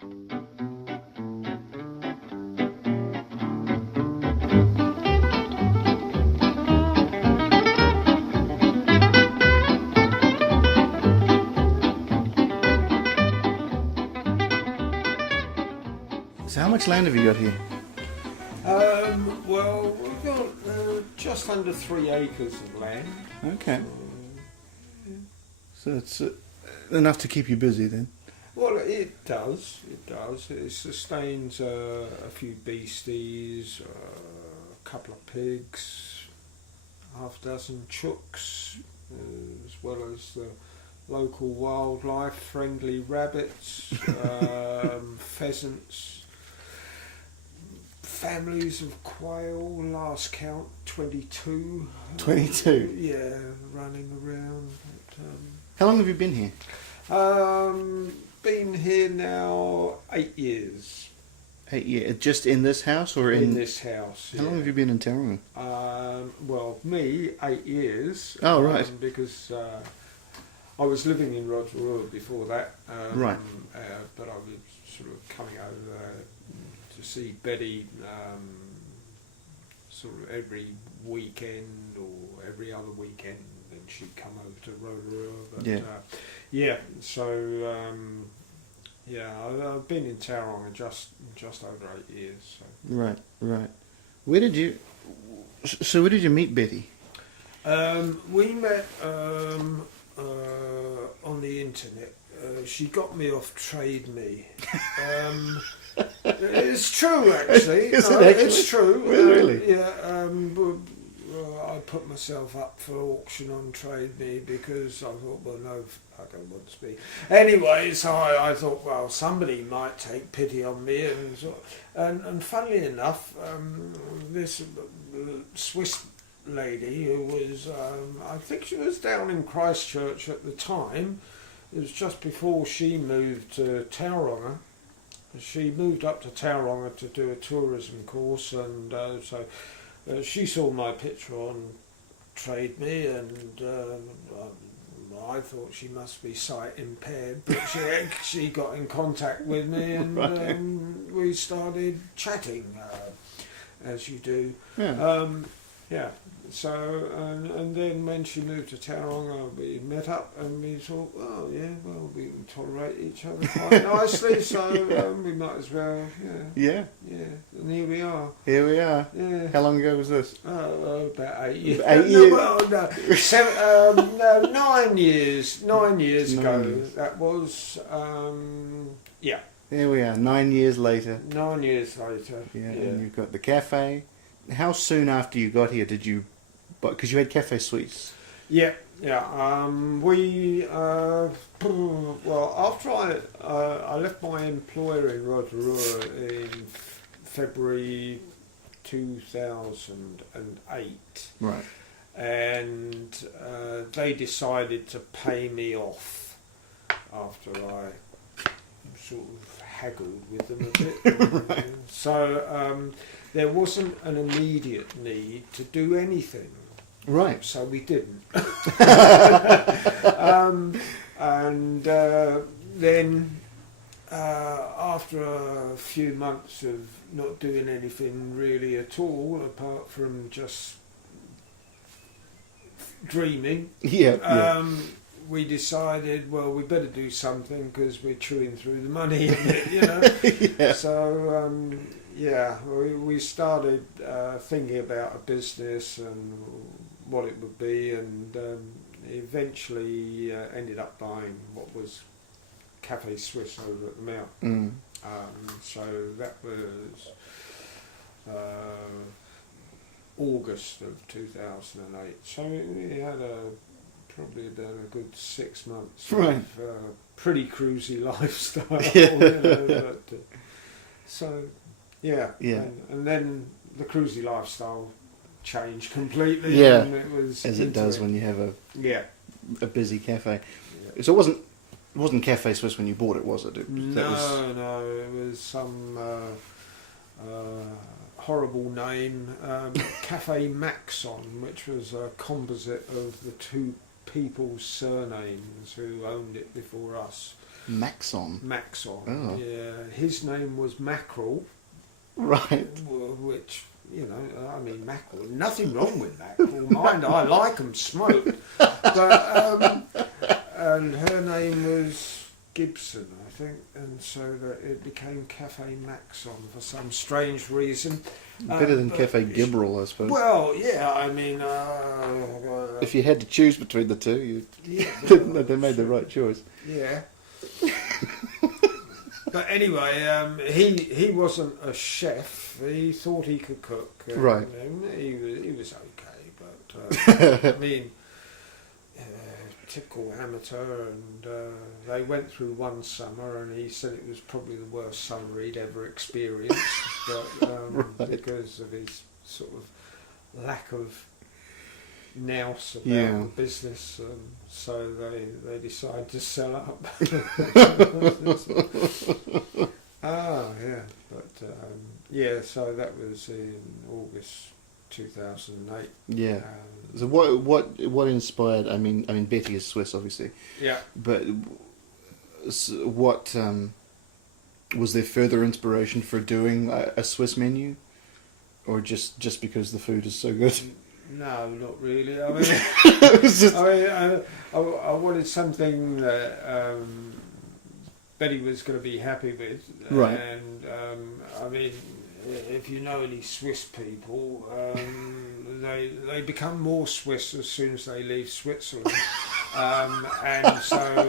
So how much land have you got here? Well, we've got just under 3 acres of land. Okay. So it's enough to keep you busy then? Well, it does. It does. It sustains a few beasties, a couple of pigs, half a dozen chooks, as well as the local wildlife, friendly rabbits, pheasants. Families of quail, last count 22. 22? Yeah, running around. How long have you been here? Been here now 8 years. 8 years. Just in this house or in this house? How long have you been in Tauranga? Well, me 8 years. Oh, right. Because I was living in Rotorua before that. Right. But I was sort of coming over to see Betty sort of every weekend or every other weekend, and she'd come over to Rotorua. But, I've been in Tauranga just over 8 years. So. Right. Where did you meet Betty? We met on the internet. She got me off Trade Me. It's true, actually. Is it actually? It's true. Really? I put myself up for auction on Trade Me because I thought, well, no, I don't want to be. Anyway, so I thought, well, somebody might take pity on me, and funnily enough, this Swiss lady who was, I think she was down in Christchurch at the time. It was just before she moved to Tauranga. She moved up to Tauranga to do a tourism course, and so she saw my picture on Trade Me, and I thought she must be sight impaired, but she got in contact with me, and right. We started chatting, as you do. Yeah. So, and then when she moved to Tauranga, we met up and we thought, oh yeah, well, we can tolerate each other quite nicely, so we might as well, Yeah. And here we are. Yeah. How long ago was this? About 8 years. 8 years? No, 9 years. 9 years ago. That was, yeah. Here we are, 9 years later. 9 years later. Yeah, and you've got the cafe. How soon after you got here did you... Because you had cafe suites. Yeah. We well, after I left my employer in Rotorua in February 2008. Right. And they decided to pay me off after I sort of haggled with them a bit. Right. So there wasn't an immediate need to do anything. Right. So we didn't. And then after a few months of not doing anything really at all, apart from just dreaming, we decided, well, we better do something because we're chewing through the money, Yeah. So we started thinking about a business and what it would be, and eventually ended up buying what was Cafe Swiss over at the Mount. So that was August of 2008. So we had probably about a good 6 months right. of pretty cruisy lifestyle. And then the cruisy lifestyle changed completely. Yeah, and it was as it does when you have a busy cafe. Yeah. So it wasn't Cafe Swiss when you bought it, was it? No, it was some horrible name, Cafe Maxon, which was a composite of the two people's surnames who owned it before us. Maxon. Maxon. Oh. Yeah, his name was Mackerel. Right. Which, you know, I mean, mackerel. Nothing wrong with mackerel. Mind, I like them smoked. But and her name was Gibson, I think, and so that it became Cafe Maxon for some strange reason. Better than Cafe Gibral, I suppose. Well, yeah, I mean, if you had to choose between the two, they made the right choice. Yeah. But anyway, he wasn't a chef. He thought he could cook. Right. He was okay, but I mean, typical amateur. And they went through one summer, and he said it was probably the worst summer he'd ever experienced, but Right. because of his sort of lack of nous about the business, so they decided to sell up. Yeah, so that was in August 2008. Yeah. So what inspired? I mean, Betty is Swiss, obviously. Yeah. But what was there further inspiration for doing a Swiss menu, or just because the food is so good? No, not really. I mean, It was just... I wanted something that Betty was going to be happy with. Right. And I mean, if you know any Swiss people, they become more Swiss as soon as they leave Switzerland. And so,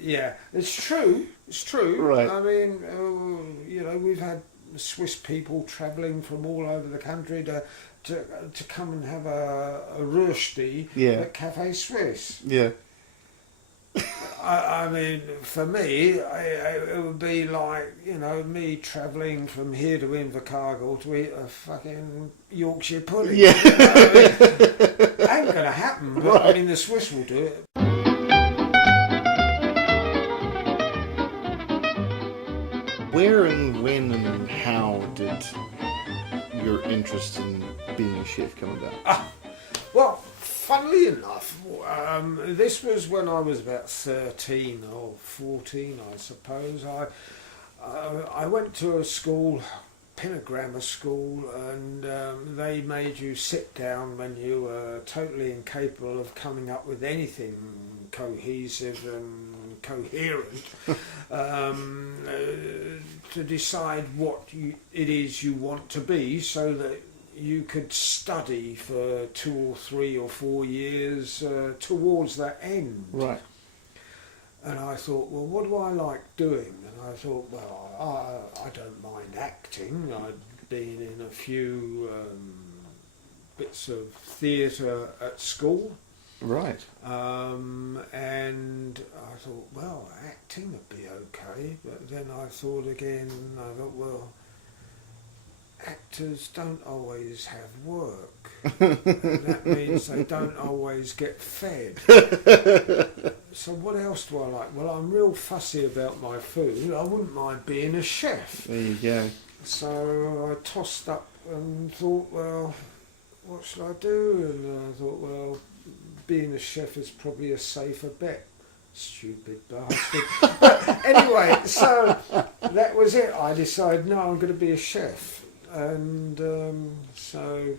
yeah, it's true. It's true. Right. I mean, you know, we've had Swiss people travelling from all over the country to come and have a rösti at Cafe Suisse. Yeah. I mean, for me, it would be like, you know, me travelling from here to Invercargill to eat a fucking Yorkshire pudding. Yeah. You know, I mean, it ain't going to happen, but Right. I mean, the Swiss will do it. Where and when and how did your interest in being a chef come about? Well, funnily enough, this was when I was about 13 or 14, I suppose. I went to a school, Pinner Grammar School, and they made you sit down when you were totally incapable of coming up with anything cohesive and coherent, to decide what it is you want to be, so that you could study for 2 or 3 or 4 years towards that end. Right. And I thought, well, what do I like doing? And I thought, well, I don't mind acting. I'd been in a few bits of theatre at school. Right. And I thought, well, acting would be okay. But then I thought again, well, actors don't always have work. And that means they don't always get fed. So what else do I like? Well, I'm real fussy about my food. I wouldn't mind being a chef. There you go. So I tossed up and thought, well, what should I do? And I thought, well, being a chef is probably a safer bet. Stupid bastard. But anyway, so that was it. I decided, no, I'm going to be a chef. And so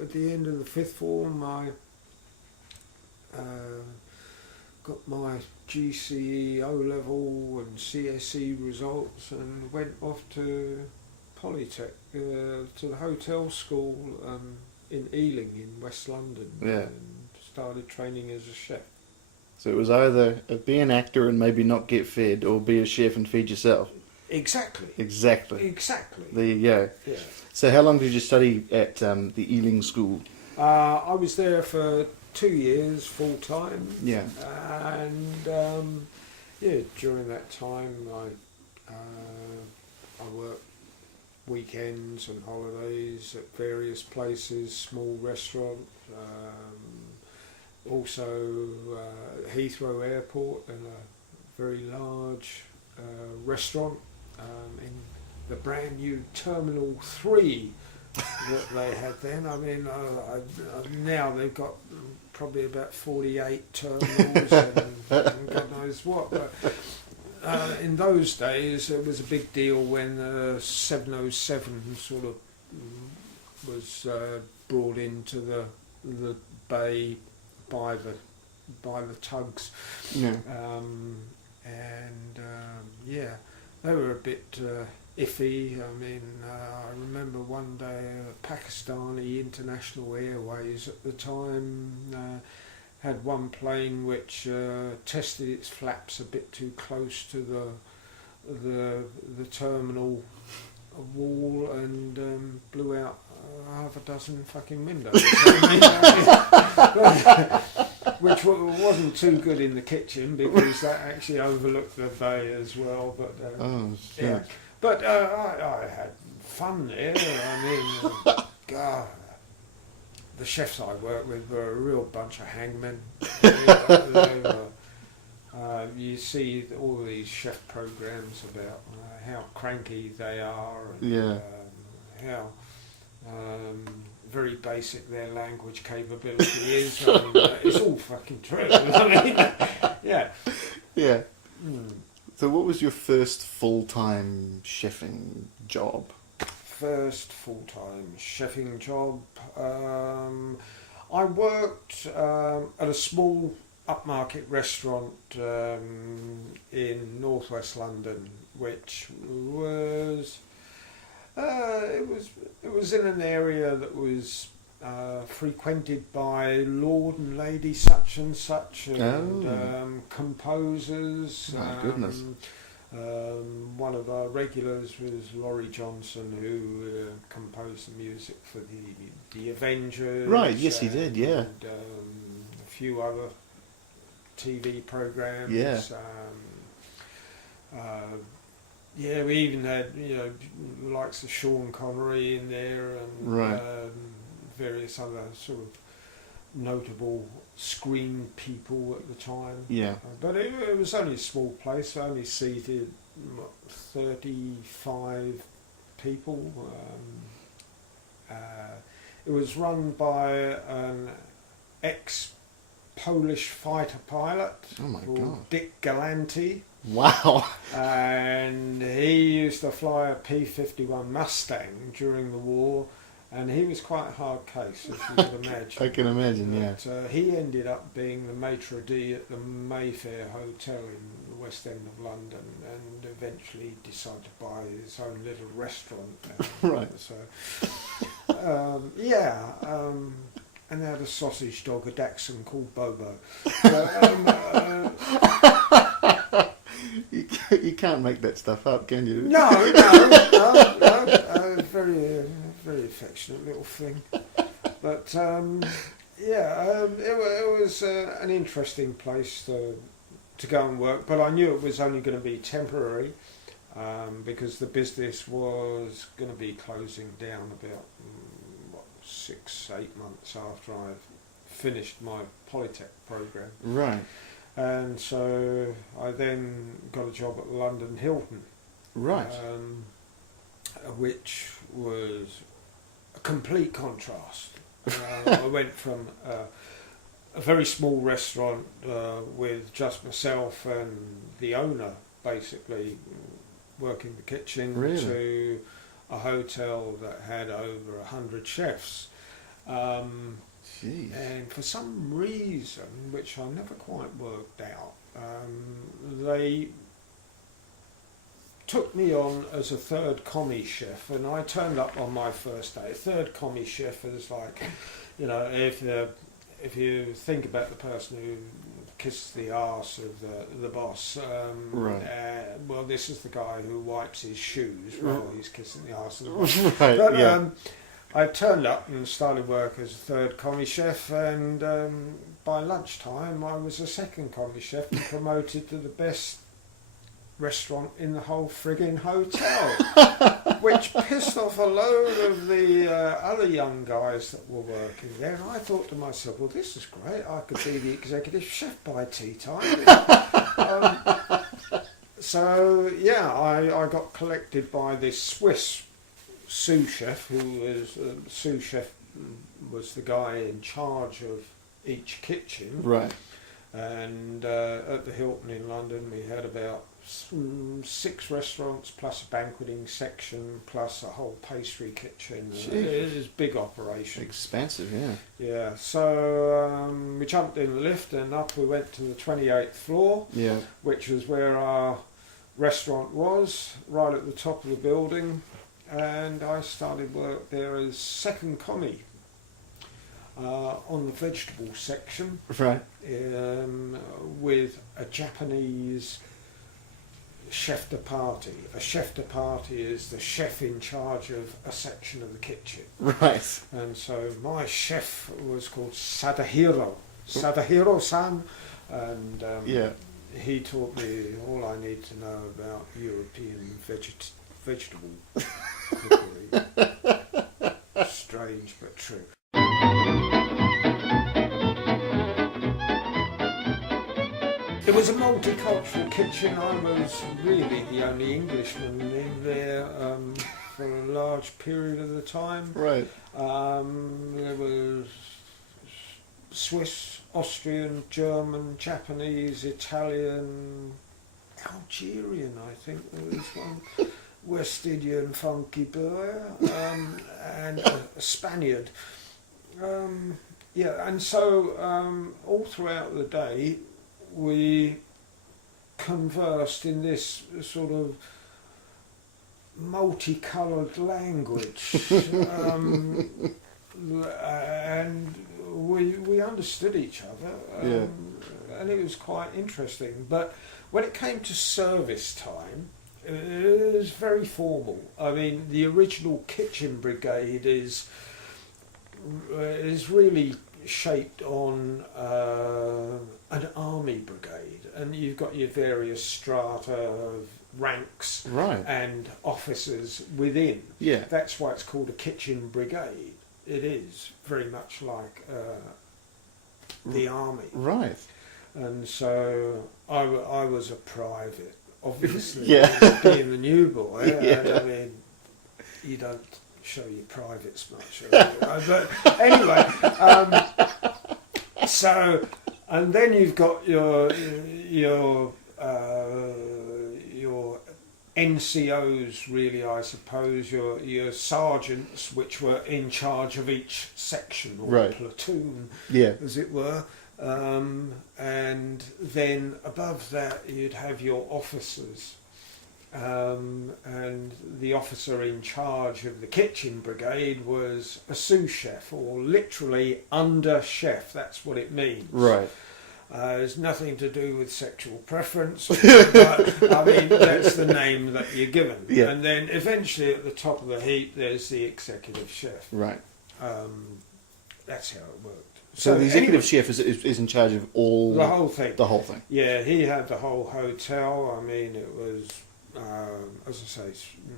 at the end of the 5th form, I got my GCE O-level and CSE results and went off to Polytech, to the hotel school in Ealing in West London. Yeah. And started training as a chef. So it was either be an actor and maybe not get fed, or be a chef and feed yourself. Exactly. Exactly. There you go. Yeah. So how long did you study at the Ealing School? I was there for 2 years full time. Yeah. And during that time I worked weekends and holidays at various places, small restaurant, also Heathrow Airport, and a very large restaurant in the brand new Terminal 3 that they had then. I mean, now they've got probably about 48 terminals and God knows what. But in those days, it was a big deal when 707 sort of was brought into the bay by the tugs. Yeah. Yeah, they were a bit iffy. I mean, I remember one day Pakistani International Airways at the time had one plane which tested its flaps a bit too close to the terminal wall and blew out half a dozen fucking windows. Which wasn't too good in the kitchen because that actually overlooked the bay as well. But yeah, but I had fun there. I mean, God, the chefs I worked with were a real bunch of hangmen. You see all these chef programs about how cranky they are and how very basic their language capability is. I mean, it's all fucking true. I mean, yeah. Yeah. So what was your first full-time chefing job? First full-time chefing job. I worked at a small upmarket restaurant in northwest London, which was it was in an area that was frequented by Lord and Lady such and such and composers. My goodness. One of our regulars was Laurie Johnson, who composed the music for the Avengers. Right, yes he did, yeah. And a few other TV programs. Yeah. Yeah, we even had, the likes of Sean Connery in there and various other sort of notable screen people at the time. Yeah. But it was only a small place, only seated 35 people. It was run by an ex-Polish fighter pilot called Dick Galanti. Wow. And he used to fly a P-51 Mustang during the war, and he was quite a hard case, as you could imagine. I can imagine, yeah. But, he ended up being the maitre d' at the Mayfair Hotel in the West End of London, and eventually decided to buy his own little restaurant. Right. So, and they had a sausage dog, a Dachshund called Bobo. You can't make that stuff up, can you? No. Very, very affectionate little thing. But it was an interesting place to go and work. But I knew it was only going to be temporary because the business was going to be closing down about 6-8 months after I finished my Polytech program. Right. And so I then got a job at London Hilton. Right. Which was a complete contrast. I went from a very small restaurant with just myself and the owner basically working the kitchen to a hotel that had over 100 chefs. And for some reason, which I never quite worked out, they took me on as a third commie chef, and I turned up on my first day. Third commie chef is like, if you think about the person who kisses the arse of the boss, well, this is the guy who wipes his shoes while he's kissing the arse of the boss. Right, but, I turned up and started work as a third commie chef, and by lunchtime I was a second commie chef and promoted to the best restaurant in the whole frigging hotel, which pissed off a load of the other young guys that were working there. And I thought to myself, well, this is great, I could be the executive chef by tea time. I got collected by this Swiss sous chef, who was the guy in charge of each kitchen. Right. And at the Hilton in London, we had about 6 restaurants plus a banqueting section plus a whole pastry kitchen. It was a big operation. Expensive, yeah. Yeah, so we jumped in the lift and up we went to the 28th floor, Yeah. which was where our restaurant was, right at the top of the building. And I started work there as second commie on the vegetable section. Right. With a Japanese chef de partie. A chef de partie is the chef in charge of a section of the kitchen. Right. And so my chef was called Sadahiro San, and he taught me all I need to know about European vegetable cookery. Strange but true. It was a multicultural kitchen. I was really the only Englishman in there for a large period of the time. Right. There was Swiss, Austrian, German, Japanese, Italian, Algerian, I think there was one, West Indian funky boy, and a Spaniard. And so all throughout the day, we conversed in this sort of multicoloured language, and we understood each other, and it was quite interesting. But when it came to service time, it was very formal. I mean, the original kitchen brigade is really shaped on an army brigade, and you've got your various strata of ranks and officers within. Yeah. That's why it's called a kitchen brigade. It is very much like the army. Right. And so I was a private, obviously, being the new boy. And, I mean, you don't show your privates much. But anyway, so, and then you've got your NCOs, really, I suppose, your sergeants, which were in charge of each section or platoon, as it were. And then above that you'd have your officers, and the officer in charge of the kitchen brigade was a sous chef, or literally under chef. That's what it means. Right. It's nothing to do with sexual preference, but I mean that's the name that you're given. Yeah. And then eventually at the top of the heap there's the executive chef. Right. That's how it worked. So the executive chef is in charge of all... The whole thing. The whole thing. Yeah, he had the whole hotel. I mean, it was, as I say,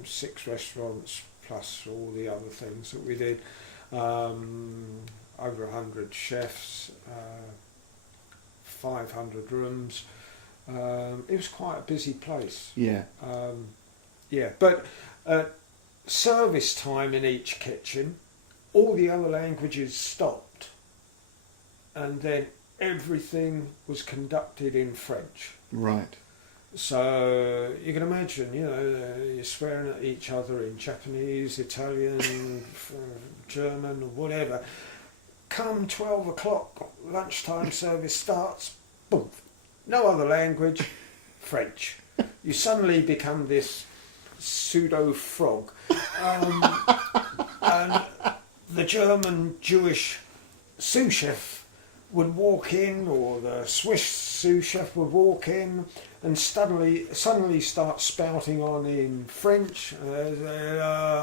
6 restaurants plus all the other things that we did. Over 100 chefs, 500 rooms. It was quite a busy place. Yeah. But service time in each kitchen, all the other languages stopped, and then everything was conducted in French. Right. So you can imagine, you're swearing at each other in Japanese, Italian, German, or whatever. Come 12 o'clock, lunchtime service starts, boom, no other language, French. You suddenly become this pseudo frog. And the German Jewish sous chef would walk in, or the Swiss sous chef would walk in and suddenly start spouting on in French.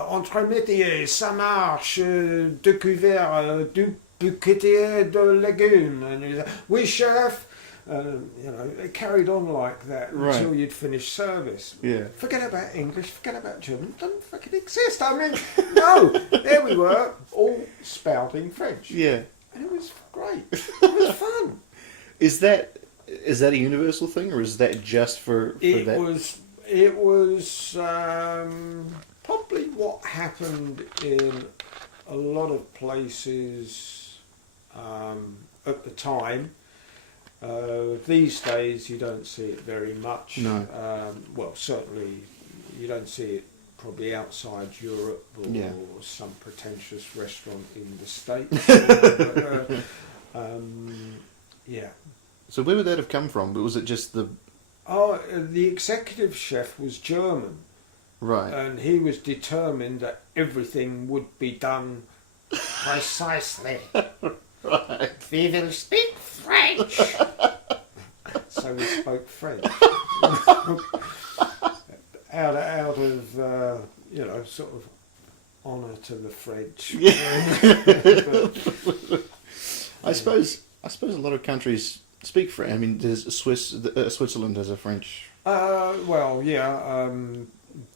Entremetier, ça marche, deux couverts, deux bouquetiers de légumes. And he's like, oui, chef. It carried on like that until you'd finished service. Yeah. Forget about English, forget about German, it doesn't fucking exist. I mean, no, there we were, all spouting French. Yeah. And it was great. It was fun. Is that a universal thing, or is that just for that? It was probably what happened in a lot of places at the time. These days you don't see it very much. No. Well, certainly you don't see it probably outside Europe or Yeah. some pretentious restaurant in the States. Yeah. So where would that have come from? Was it just the... The executive chef was German, Right. and he was determined that everything would be done precisely. Right. We will speak French. So we spoke French. out of sort of honour to the French. I suppose a lot of countries speak French. I mean, there's Switzerland has a French.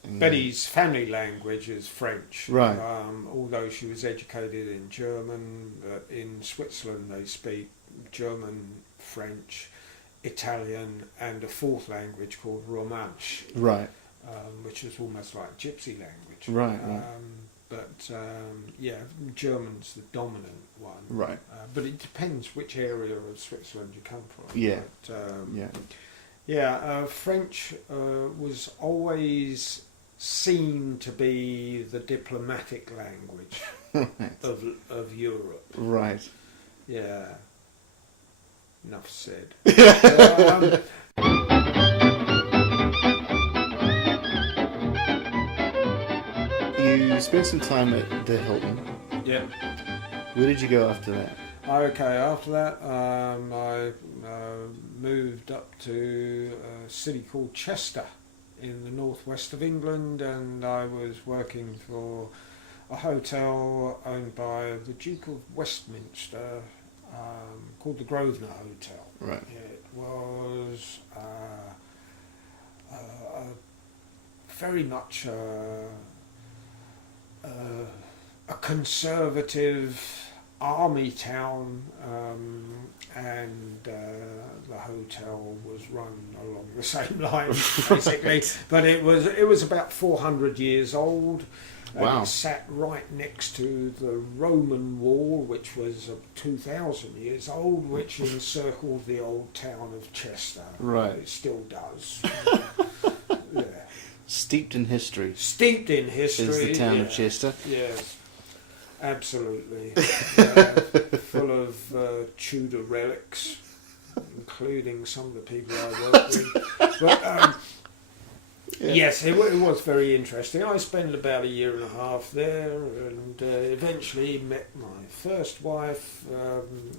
Betty's family language is French. Right. Although she was educated in German, in Switzerland they speak German, French, Italian, and a fourth language called Romansh, Right. which is almost like gypsy language. Right. German's the dominant one. Right. But it depends which area of Switzerland you come from. Yeah. But, French was always seen to be the diplomatic language Right. of Europe. Right. Yeah. Enough said. You spent some time at the Hilton. Yeah. Where did you go after that? Okay, after that, I moved up to a city called Chester in the northwest of England, and I was working for a hotel owned by the Duke of Westminster called the Grosvenor Hotel. Right. It was very much a conservative army town, and the hotel was run along the same lines basically. Right. But it was about 400 years old. Wow. It sat right next to the Roman wall, which was 2,000 years old, which encircled the old town of Chester. Right. It still does. Yeah. Steeped in history. Steeped in history. Is the town of yeah. Chester. Yes, absolutely. Full of Tudor relics, including some of the people I worked with. But, Yeah. yes, it was very interesting. I spent about a year and a half there, and eventually met my first wife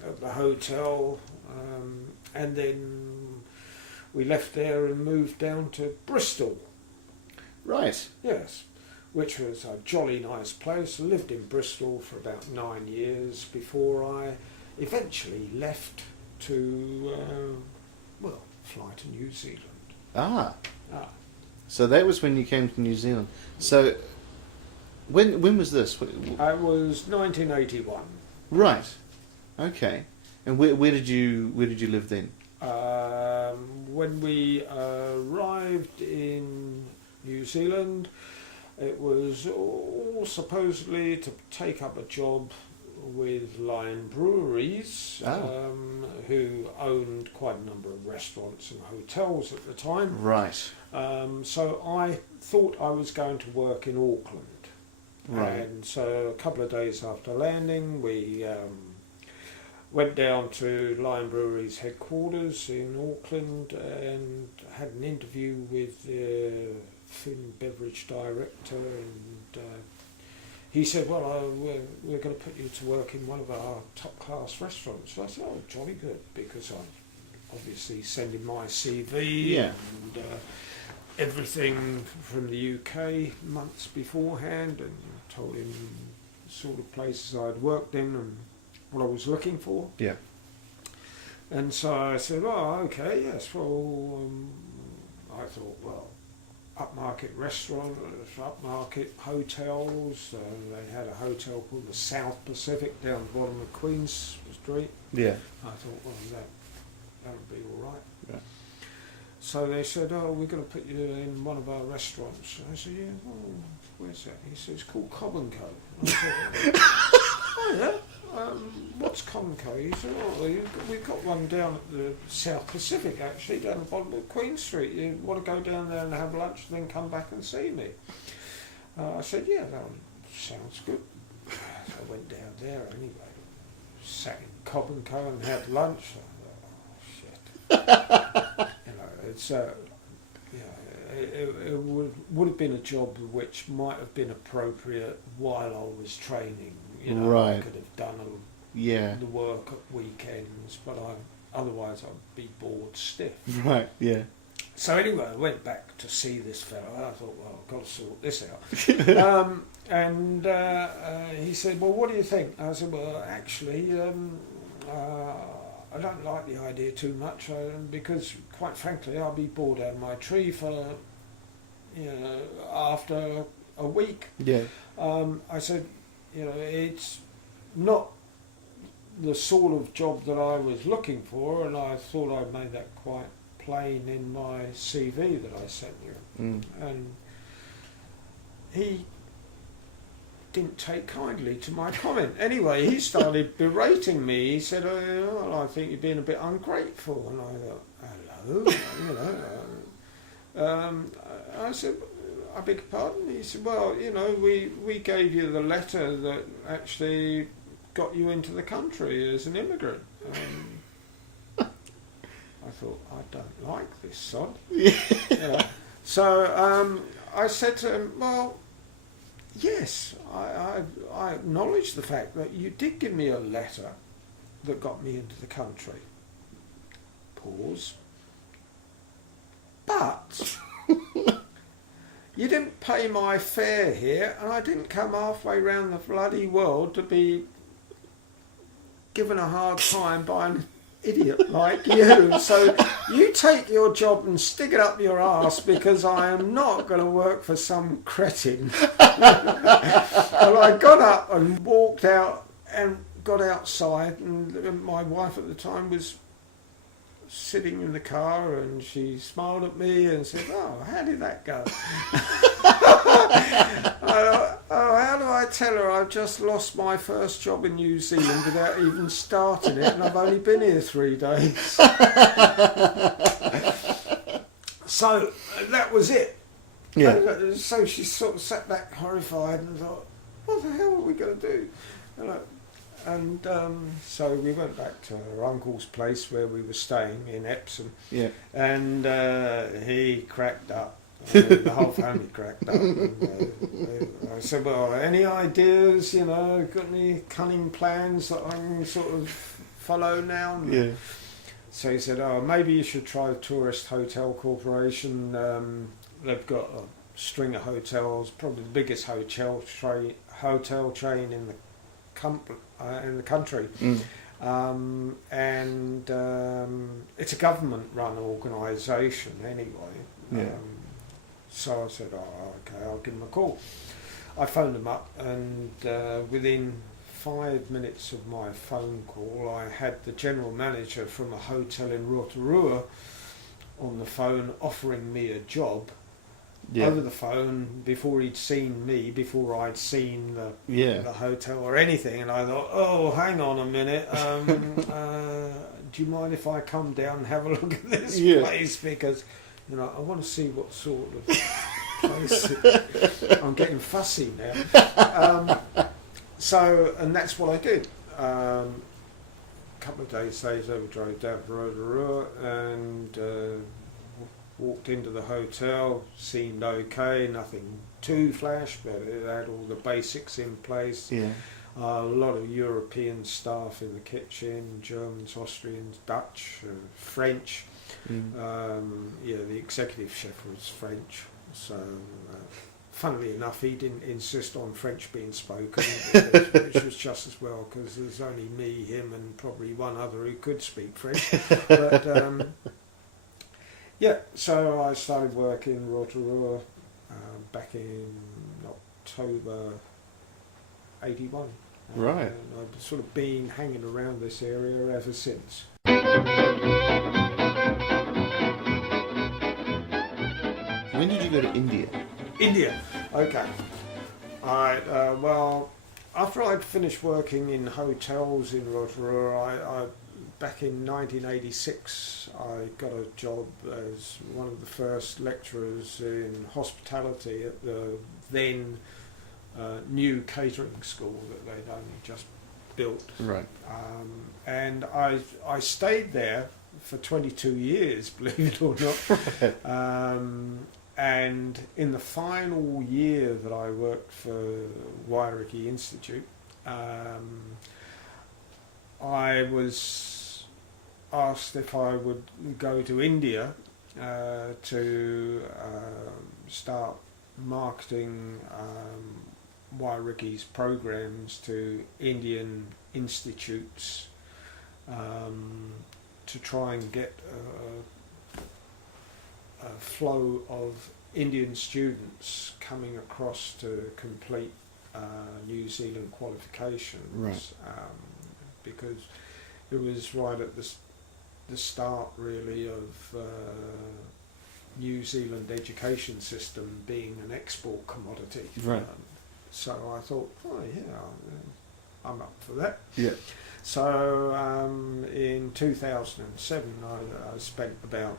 at the hotel, and then we left there and moved down to Bristol. Right. Yes, which was a jolly nice place. I lived in Bristol for about 9 years before I eventually left to, fly to New Zealand. Ah. Ah. So that was when you came to New Zealand. So when was this? It was 1981. Right. Okay. And where did you live then? When we arrived in New Zealand, it was all supposedly to take up a job with Lion Breweries, who owned quite a number of restaurants and hotels at the time. Right. So I thought I was going to work in Auckland. Right. And so a couple of days after landing, we went down to Lion Breweries headquarters in Auckland and had an interview with the food and beverage director, and he said, well, we're going to put you to work in one of our top class restaurants. So I said, oh, jolly good, because I obviously sent him my CV. Yeah. And everything from the UK months beforehand, and told him the sort of places I'd worked in and what I was looking for. Yeah. And so I said, oh, okay, yes, well, I thought, well, upmarket restaurants, upmarket hotels. They had a hotel called the South Pacific down the bottom of Queen Street. Yeah. I thought, well, that would be all right. Yeah. So they said, oh, we're going to put you in one of our restaurants. I said, yeah, well, where's that? He said, it's called Cobb & Co. I said, oh, yeah? what's Conco? He said, oh, we've got one down at the South Pacific, actually, down the bottom of Queen Street. You want to go down there and have lunch, then come back and see me? I said, yeah, that sounds good. So I went down there anyway, sat in Cobb and Co and had lunch. I thought, oh, shit. It's... it would have been a job which might have been appropriate while I was training. Right. I could have done the work at weekends, but otherwise I'd be bored stiff. Right, yeah. So anyway, I went back to see this fellow. I thought, well, I've got to sort this out. And he said, well, what do you think? I said, well, actually, I don't like the idea too much because, quite frankly, I'll be bored out of my tree for, after a week. Yeah. I said, it's not the sort of job that I was looking for, and I thought I made that quite plain in my CV that I sent you. And he didn't take kindly to my comment. Anyway, he started berating me. He said, oh, well, I think you're being a bit ungrateful. And I thought, hello, I said, I beg your pardon? He said, well, we gave you the letter that actually got you into the country as an immigrant. I thought, I don't like this sod. So I said to him, well, yes, I acknowledge the fact that you did give me a letter that got me into the country. Pause. But you didn't pay my fare here, and I didn't come halfway round the bloody world to be given a hard time by an idiot like you. So you take your job and stick it up your arse, because I am not going to work for some cretin. And I got up and walked out and got outside, and my wife at the time was sitting in the car, and she smiled at me and said, oh, how did that go? How do I tell her I've just lost my first job in New Zealand without even starting it, and I've only been here 3 days? So that was it. Yeah. So she sort of sat back horrified and thought, what the hell are we going to do? And so we went back to her uncle's place where we were staying in Epsom. Yeah. And he cracked up. The whole family cracked up. And, I said, well, any ideas, got any cunning plans that I can sort of follow now? Yeah. So he said, oh, maybe you should try the Tourist Hotel Corporation. They've got a string of hotels, probably the biggest hotel chain in the country. And it's a government-run organisation anyway. Yeah. So I said, oh, okay, I'll give them a call. I phoned them up, and within 5 minutes of my phone call, I had the general manager from a hotel in Rotorua on the phone offering me a job. Yeah. Over the phone, before he'd seen me, before I'd seen the hotel or anything. And I thought, oh, hang on a minute, do you mind if I come down and have a look at this place? Because, I want to see what sort of place I'm getting fussy now. So, and that's what I did. A couple of days later, we drove down to Rotorua and walked into the hotel. Seemed okay, nothing too flash, but it had all the basics in place. Yeah. A lot of European staff in the kitchen, Germans, Austrians, Dutch, French. The executive chef was French, so funnily enough he didn't insist on French being spoken, which was just as well, because there's only me, him and probably one other who could speak French. But so I started working in Rotorua back in October 81. Right. And I've sort of been hanging around this area ever since. When did you go to India? India, okay. I after I'd finished working in hotels in Rotorua, I back in 1986, I got a job as one of the first lecturers in hospitality at the then new catering school that they'd only just built. Right. And I stayed there for 22 years, believe it or not. And in the final year that I worked for Wairiki Institute, I was asked if I would go to India to start marketing Wairiki's programs to Indian institutes, to try and get a flow of Indian students coming across to complete New Zealand qualifications. Right. Because it was right at the start really of New Zealand education system being an export commodity. Right. So I thought, oh yeah, I'm up for that. Yeah. So in 2007 I spent about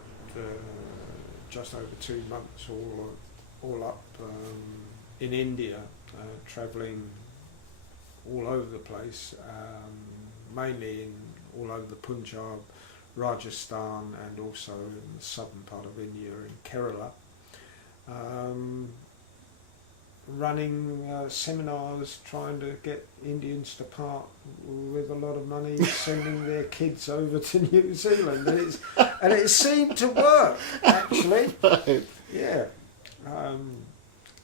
just over 2 months all up in India, travelling all over the place, mainly all over the Punjab, Rajasthan, and also in the southern part of India in Kerala, running seminars, trying to get Indians to part with a lot of money, sending their kids over to New Zealand, and it seemed to work actually. Right. Yeah.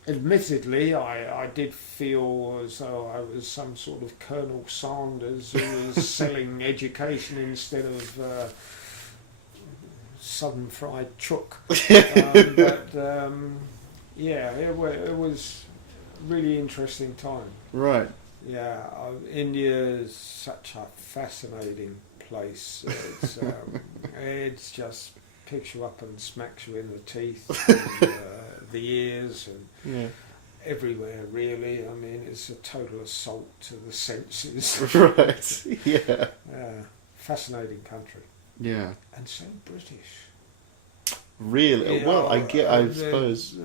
Admittedly, I did feel as though I was some sort of Colonel Sanders who was selling education instead of southern fried chook. Yeah, it was a really interesting time. Right. Yeah, India is such a fascinating place. It's just picks you up and smacks you in the teeth, and, the ears, and Yeah. everywhere really. I mean, it's a total assault to the senses. Right. Yeah. Fascinating country. Yeah. And so British. Really? You Well, know, I suppose.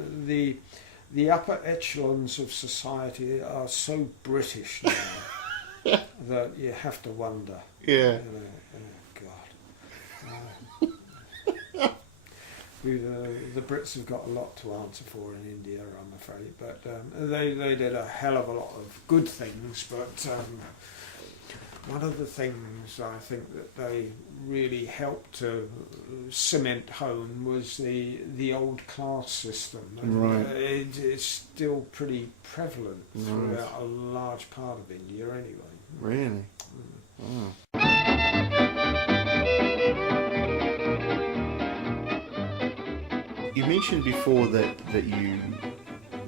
The upper echelons of society are so British now that you have to wonder. Yeah. You know, God. The Brits have got a lot to answer for in India, I'm afraid, but they did a hell of a lot of good things, but one of the things I think that they really helped to cement home was the old class system. Right. It's still pretty prevalent Right. throughout a large part of India anyway. Really? Wow. You mentioned before that you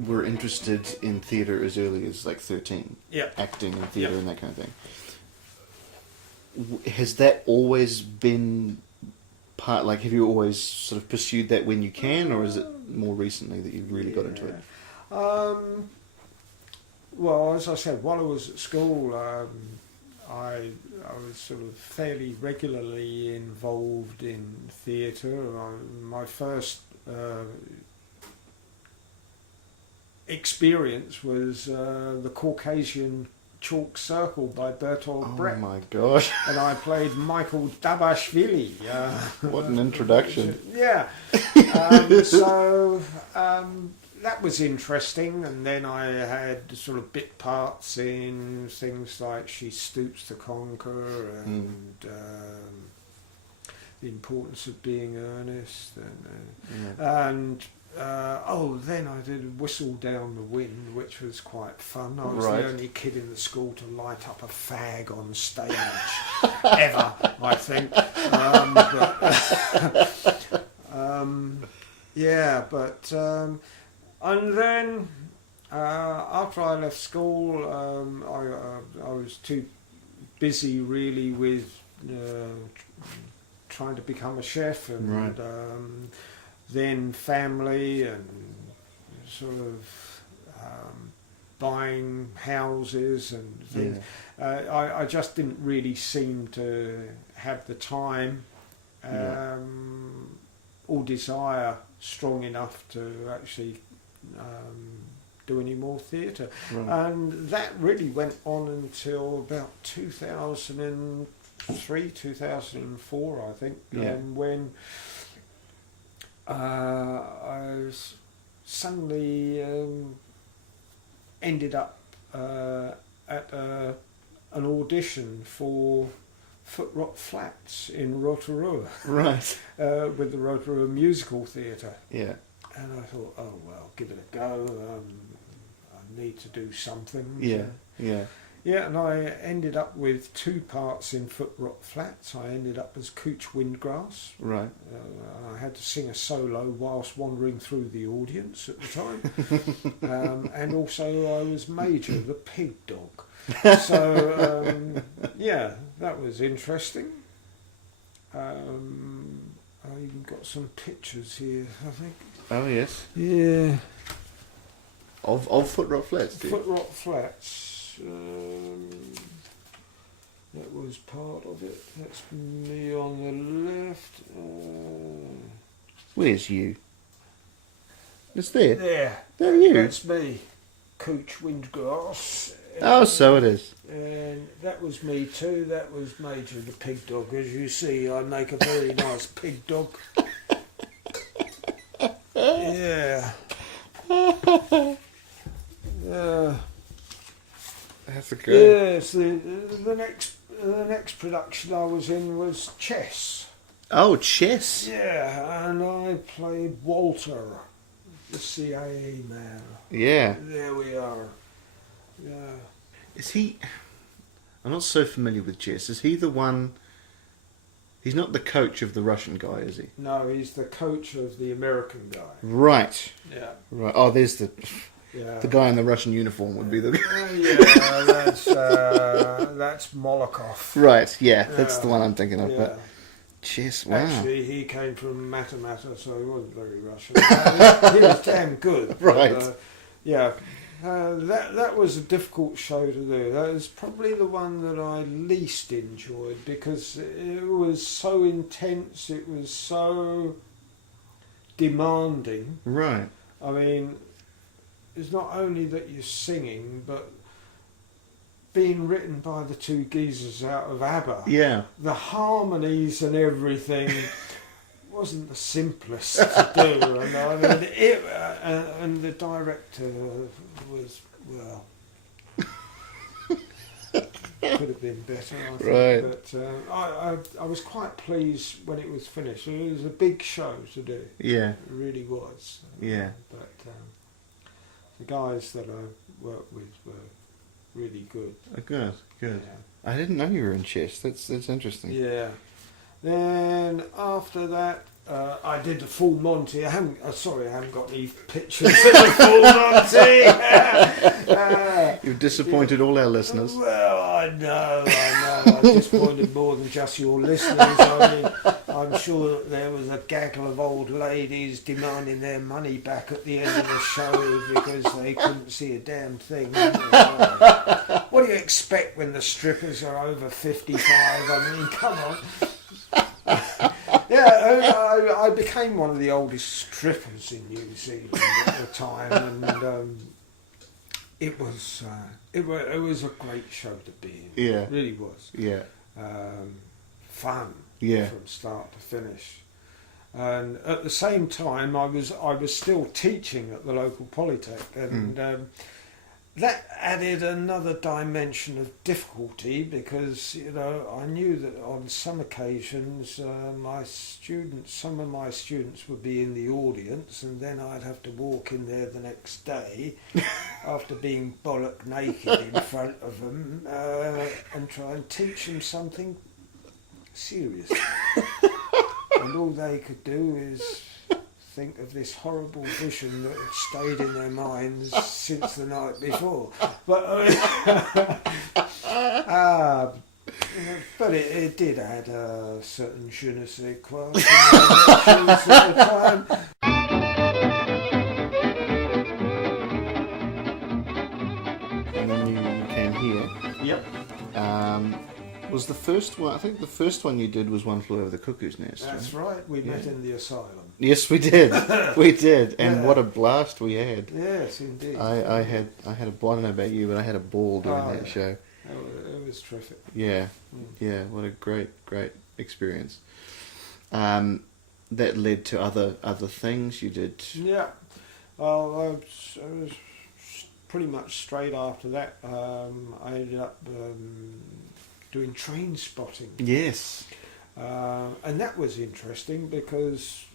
were interested in theatre as early as like 13. Yeah. Acting and theatre Yeah. and that kind of thing. Has that always been part, like, have you always sort of pursued that when you can, or is it more recently that you've really got into it? Well, as I said, while I was at school, I was sort of fairly regularly involved in theatre. My first experience was the Caucasian Chalk Circle by Bertolt Brecht. Oh my gosh. And I played Michael Dabashvili. What an introduction. Yeah. That was interesting, and then I had sort of bit parts in things like She Stoops to Conquer and The Importance of Being Earnest, and then I did Whistle Down the Wind, which was quite fun. I was Right. the only kid in the school to light up a fag on stage ever, I think. And then after I left school, I was too busy really with trying to become a chef, and Right. then family, and sort of buying houses and things. I just didn't really seem to have the time or desire strong enough to actually do any more theatre. Right. And that really went on until about 2003, 2004, I think, when I suddenly ended up at an audition for Footrot Flats in Rotorua. Right. With the Rotorua Musical Theatre. Yeah. And I thought, oh well, give it a go. I need to do something. Yeah. Yeah. Yeah, and I ended up with 2 parts in Footrot Flats. I ended up as Cooch Windgrass. Right. I had to sing a solo whilst wandering through the audience at the time. And also I was Major, the pig dog. So, yeah, that was interesting. I even got some pictures here, I think. Oh, yes. Yeah. Of Footrot Flats, did you? Footrot Flats. That was part of it. That's me on the left. Where's you? It's there. There you. That's me. Cooch Windgrass. Oh, so it is. And that was me too. That was Major the pig dog. As you see, I make a very nice pig dog. Yeah. That's a good. Yes. The next production I was in was Chess. Oh, chess. Yeah, and I played Walter, the CIA man. Yeah. There we are. Yeah. Is he... I'm not so familiar with chess. Is he the one... He's not the coach of the Russian guy, is he? No, he's the coach of the American guy. Right. Yeah. Right. Oh, there's the Yeah. the guy in the Russian uniform would be the... Yeah, that's Molokov. Right, yeah. That's the one I'm thinking of. Yeah. But chess, wow. Actually, he came from Matamata, so he wasn't very Russian. He was damn good. Right. But, yeah. That was a difficult show to do. That was probably the one that I least enjoyed because it was so intense, it was so demanding. Right. I mean, it's not only that you're singing, but being written by the 2 geezers out of ABBA. Yeah. The harmonies and everything wasn't the simplest to do, and I mean, and the director was, well, could have been better, I think. Right. But I was quite pleased when it was finished. It was a big show to do. Yeah. It really was. Yeah. But the guys that I worked with were really good. Oh, good. Good. Yeah. I didn't know you were in chess. That's interesting. Yeah. Then after that, I did the full Monty. I haven't got any pictures of the full Monty. You've disappointed all our listeners. Well, I know. I disappointed more than just your listeners. I mean, I'm sure that there was a gaggle of old ladies demanding their money back at the end of the show because they couldn't see a damn thing. What do you expect when the strippers are over 55? I mean, come on. Yeah, I became one of the oldest strippers in New Zealand at the time, and it was a great show to be in. Yeah. It really was. Yeah. Fun. Yeah. From start to finish. And at the same time, I was still teaching at the local polytech, and that added another dimension of difficulty because I knew that on some occasions some of my students would be in the audience, and then I'd have to walk in there the next day after being bollock naked in front of them and try and teach them something serious. And all they could do is think of this horrible vision that had stayed in their minds since the night before. But but it did add a certain je ne sais quoi to my lectures at the time. and then you came here. Yep. Was the first one? I think the first one you did was One Flew Over the Cuckoo's Nest. That's right. We met in the asylum. Yes, we did. We did, and Yeah. what a blast we had. Yes, indeed. I had a ball. I don't know about you, but I had a ball doing that show. It was terrific. Yeah, yeah. What a great experience. That led to other things you did. Yeah. Well, I was pretty much straight after that. I ended up doing train spotting. Yes. And that was interesting because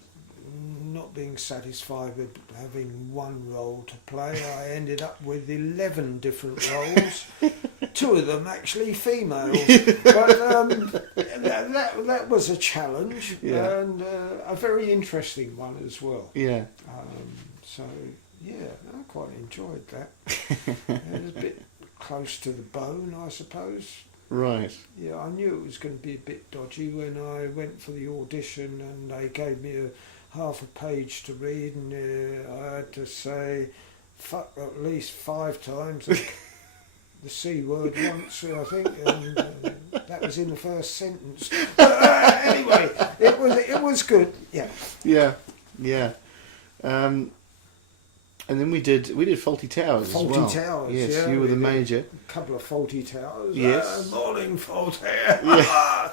not being satisfied with having one role to play, I ended up with 11 different roles, 2 of them actually female. But that was a challenge, and a very interesting one as well. Yeah. So, yeah, I quite enjoyed that. It was a bit close to the bone, I suppose. Right. Yeah, I knew it was going to be a bit dodgy when I went for the audition and they gave me half a page to read, and I had to say fuck at least 5 times, the C word once, I think, and that was in the first sentence. But anyway, it was good. Yeah. Yeah. Yeah. And then we did Faulty Towers as well. Faulty Towers, yes, yeah. you were the major. A couple of Faulty Towers. Yes. Morning, Faulty. Yeah.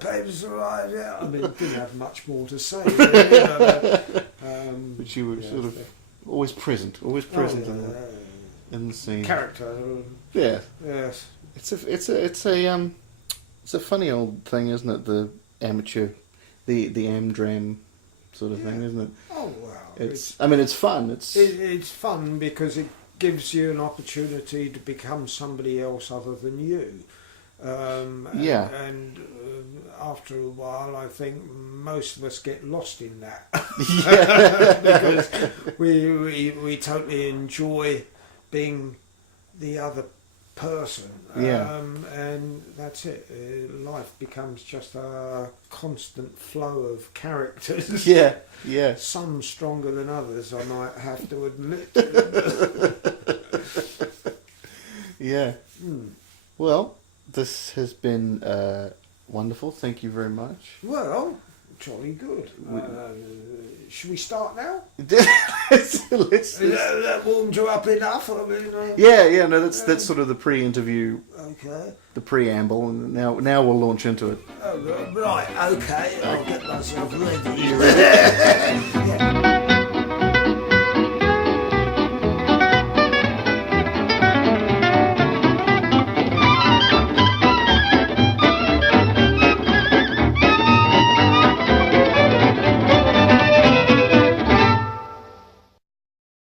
Papers arrived. Yeah. I mean, didn't have much more to say. Really, But you were sort of always present in the scene. Character. Yeah. Yes. It's a funny old thing, isn't it? The amateur, the amdram sort of thing, isn't it? Oh wow. It's fun. It's fun because it gives you an opportunity to become somebody else other than you. And after a while, I think most of us get lost in that. Because we totally enjoy being the other person. And that's it. Life becomes just a constant flow of characters. Yeah, yeah. Some stronger than others, I might have to admit. Yeah. Well, this has been wonderful. Thank you very much. Well, jolly good. Should we start now? let's That warmed you up enough? I mean, yeah. No, that's sort of the pre-interview. Okay. The preamble, and now we'll launch into it. Oh, right. Okay. I'll get myself ready. Yeah.